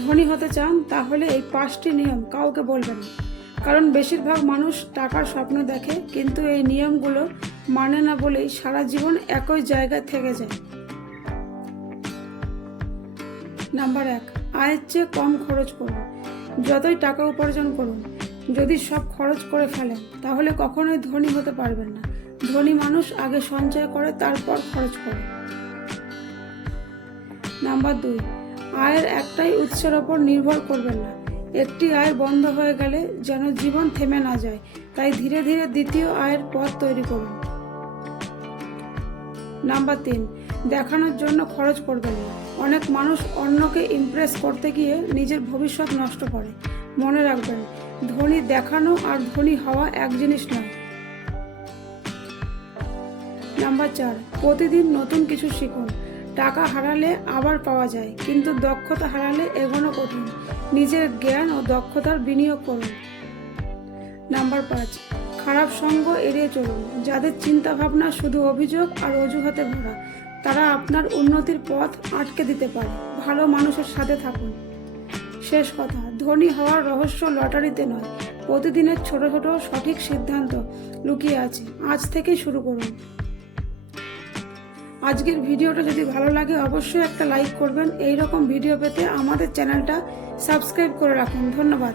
ধনী হতে চান তাহলে এই 5টি নিয়ম কাউকে বলবেন না, কারণ বেশিরভাগ মানুষ টাকার স্বপ্ন দেখে কিন্তু এই নিয়মগুলো মানে না বলেই সারা জীবন একই জায়গায় থেকে যায়। নাম্বার 1, আয়ের চেয়ে কম খরচ করুন। যতই টাকা উপার্জন করুন, যদি সব খরচ করে ফেলেন তাহলে কখনোই ধনী হতে পারবেন না। ধনী মানুষ আগে সঞ্চয় করে, তারপর খরচ করে। নাম্বার 2, আয়ের একটাই উৎসের ওপর নির্ভর করবেন না। একটি আয় বন্ধ হয়ে গেলে যেন জীবন থেমে না যায়, তাই ধীরে ধীরে দ্বিতীয় আয়ের পথ তৈরি করুন। নাম্বার 3, দেখানোর জন্য খরচ করবেন না। অনেক মানুষ অন্যকে ইমপ্রেস করতে গিয়ে নিজের ভবিষ্যৎ নষ্ট করে। মনে রাখবেন, ধনী দেখানো আর ধনী হওয়া এক জিনিস নয়। নাম্বার 4, প্রতিদিন নতুন কিছু শিখুন। টাকা হারালে আবার পাওয়া যায়, কিন্তু দক্ষতা হারালে এগোনো কঠিন। নিজের জ্ঞান ও দক্ষতার বিনিয়োগ করুন। নাম্বার 5, খারাপ সঙ্গ এড়িয়ে চলুন। যাদের চিন্তা ভাবনা শুধু অভিযোগ আর অজুহাতে ভরা, তারা আপনার উন্নতির পথ আটকে দিতে পারে। ভালো মানুষের সাথে থাকুন। শেষ কথা, ধনী হওয়ার রহস্য লটারিতে নয়, প্রতিদিনের ছোট ছোট সঠিক সিদ্ধান্ত লুকিয়ে আছে। আজ থেকেই শুরু করুন। আজকের ভিডিওটা যদি ভালো লাগে অবশ্যই একটা লাইক করবেন। এই রকম ভিডিও পেতে আমাদের চ্যানেলটা সাবস্ক্রাইব করে রাখুন। ধন্যবাদ।